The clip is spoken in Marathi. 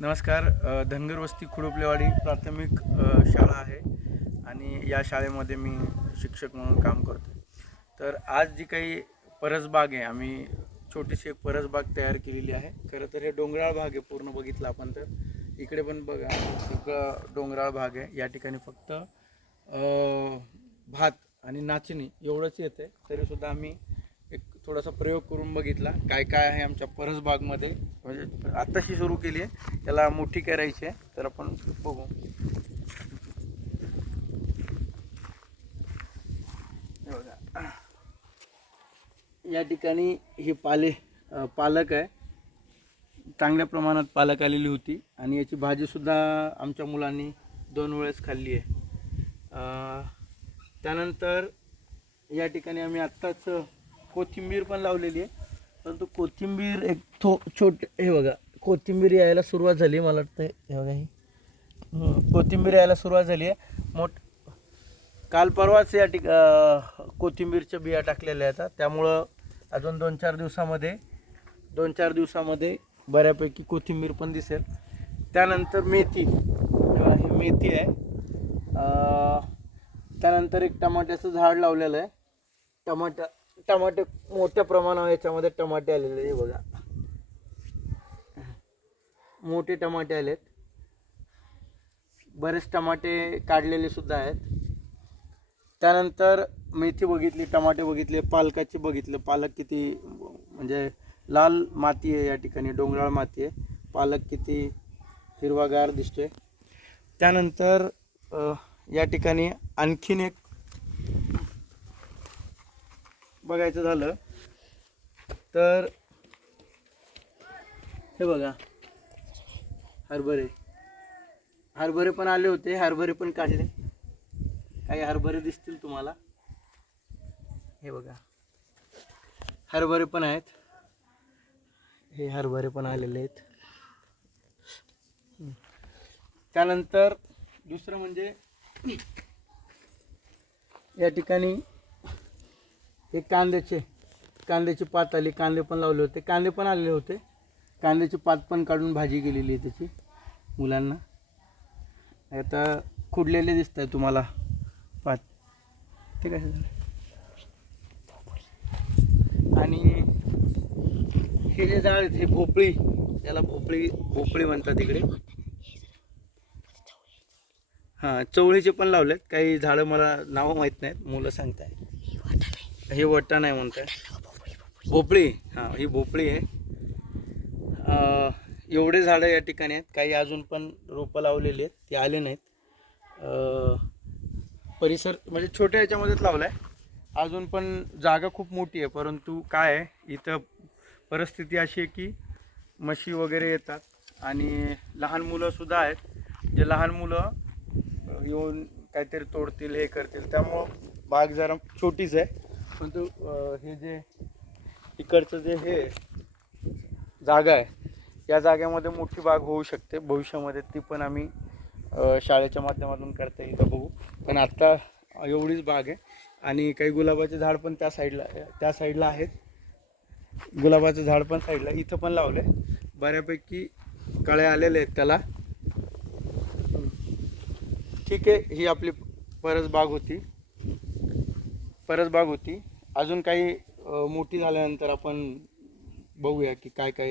नमस्कार धनगर वस्ती खुडुपलेवाडी प्राथमिक शाळा आहे आणि या शाळेमध्ये मी शिक्षक म्हणून काम करतो तर आज जी काही परसबाग आहे आम्ही छोटीशी एक परसबाग तयार केलेली आहे. खरं तर हे डोंगराळ भाग आहे पूर्ण बघितलं आपण तर. इकडे पण बघा सगळं डोंगराळ भाग आहे. या ठिकाणी फक्त भात आणि नाचणी एवढंच येतं तरीसुद्धा आम्ही थोडासा प्रयोग करून बघितला. काय काय आहे आमच्या परसबागमध्ये म्हणजे आत्ताशी सुरू केली आहे. त्याला मोठी करायची आहे. तर आपण बघू. बघा. या ठिकाणी हे पाले पालक आहे. चांगल्या प्रमाणात पालक आलेली होती. आणि याची भाजीसुद्धा आमच्या मुलांनी दोन वेळेस खाल्ली आहे. त्यानंतर या ठिकाणी आम्ही आत्ताच कोथिंबीर पण लावलेली आहे. परंतु कोथिंबीर एक थो छोट हे बघा कोथिंबीर यायला सुरुवात झाली मला वाटतं हे बघा ही. कोथिंबीर यायला सुरुवात झाली आहे. मोठ काल परवाच या ठिक कोथिंबीरच्या बिया टाकलेल्या आहेत. त्यामुळं अजून दोन चार दिवसामध्ये दोन चार दिवसामध्ये बऱ्यापैकी कोथिंबीर पण दिसेल. त्यानंतर मेथी ही मेथी आहे. त्यानंतर एक टमाट्याचं झाड लावलेलं आहे. टमाटा टमाटे मोठ्या प्रमाणावर याच्यामध्ये टमाटे आलेले आहे बघा. मोठे टमाटे आलेत. बरेच टमाटे काढलेले सुद्धा आहेत. त्यानंतर मेथी बघितली टमाटे बघितले पालकाचे बघितले. पालक किती म्हणजे लाल माती आहे या ठिकाणी डोंगराळ माती आहे. पालक किती हिरवागार दिसतोय. त्यानंतर या ठिकाणी आणखीन एक बघायचं झालं. तर हे बघा. हरभरे. हरभरे पण आले होते. हरभरे पण काढले. काही हरभरे दिसतील तुम्हाला. हे बघा. हरभरे पण आहेत. हे हरभरे पण आलेले आहेत. त्यानंतर दुसरं म्हणजे या ठिकाणी हे कांद्याचे कांद्याची पात आली कांदे पण लावले होते. कांदे पण आलेले होते. कांद्याची पात पण काढून भाजी केलेली आहे त्याची मुलांना. आता खुडलेले दिसत आहे तुम्हाला पात. ते कसं झालं? आणि हे जे झाड आहेत, हे भोपळी त्याला भोपळी भोपळी म्हणतात इकडे. हां चवळीचे पण लावलेत. काही झाडं मला नावं माहीत नाहीत मुलं सांगताय हे वट्टा नाही म्हणताय. भोपळी. हां ही भोपळी आहे. एवढे झाडं या ठिकाणी आहेत. काही अजून पण रोपं लावलेली आहेत. ती आले नाहीत. परिसर म्हणजे छोट्या याच्यामध्येच लावला आहे अजून पण जागा खूप मोठी आहे. परंतु काय आहे इथं परिस्थिती अशी आहे की म्हशी वगैरे येतात आणि लहान मुलंसुद्धा आहेत. जे लहान मुलं येऊन काहीतरी तोडतील हे करतील. त्यामुळं बाग जरा छोटीच आहे. परंतु अं, हे जे इकडचं जे हे जागा आहे या जागेमध्ये मोठी बाग होऊ शकते. भविष्यामध्ये ती पण आम्ही शाळेच्या माध्यमातून करता येईल का बघू. पण आत्ता एवढीच बाग आहे आणि काही गुलाबाचे झाड पण त्या साईडला त्या साईडला आहेत. गुलाबाचं झाड पण साईडला इथं पण लावले बऱ्यापैकी कळ्या आलेले आहेत त्याला. ठीक आहे ही आपली परस बाग होती. परसबाग होती. अजून काही मोठी झाल्यानंतर आपण बघूया की काय काय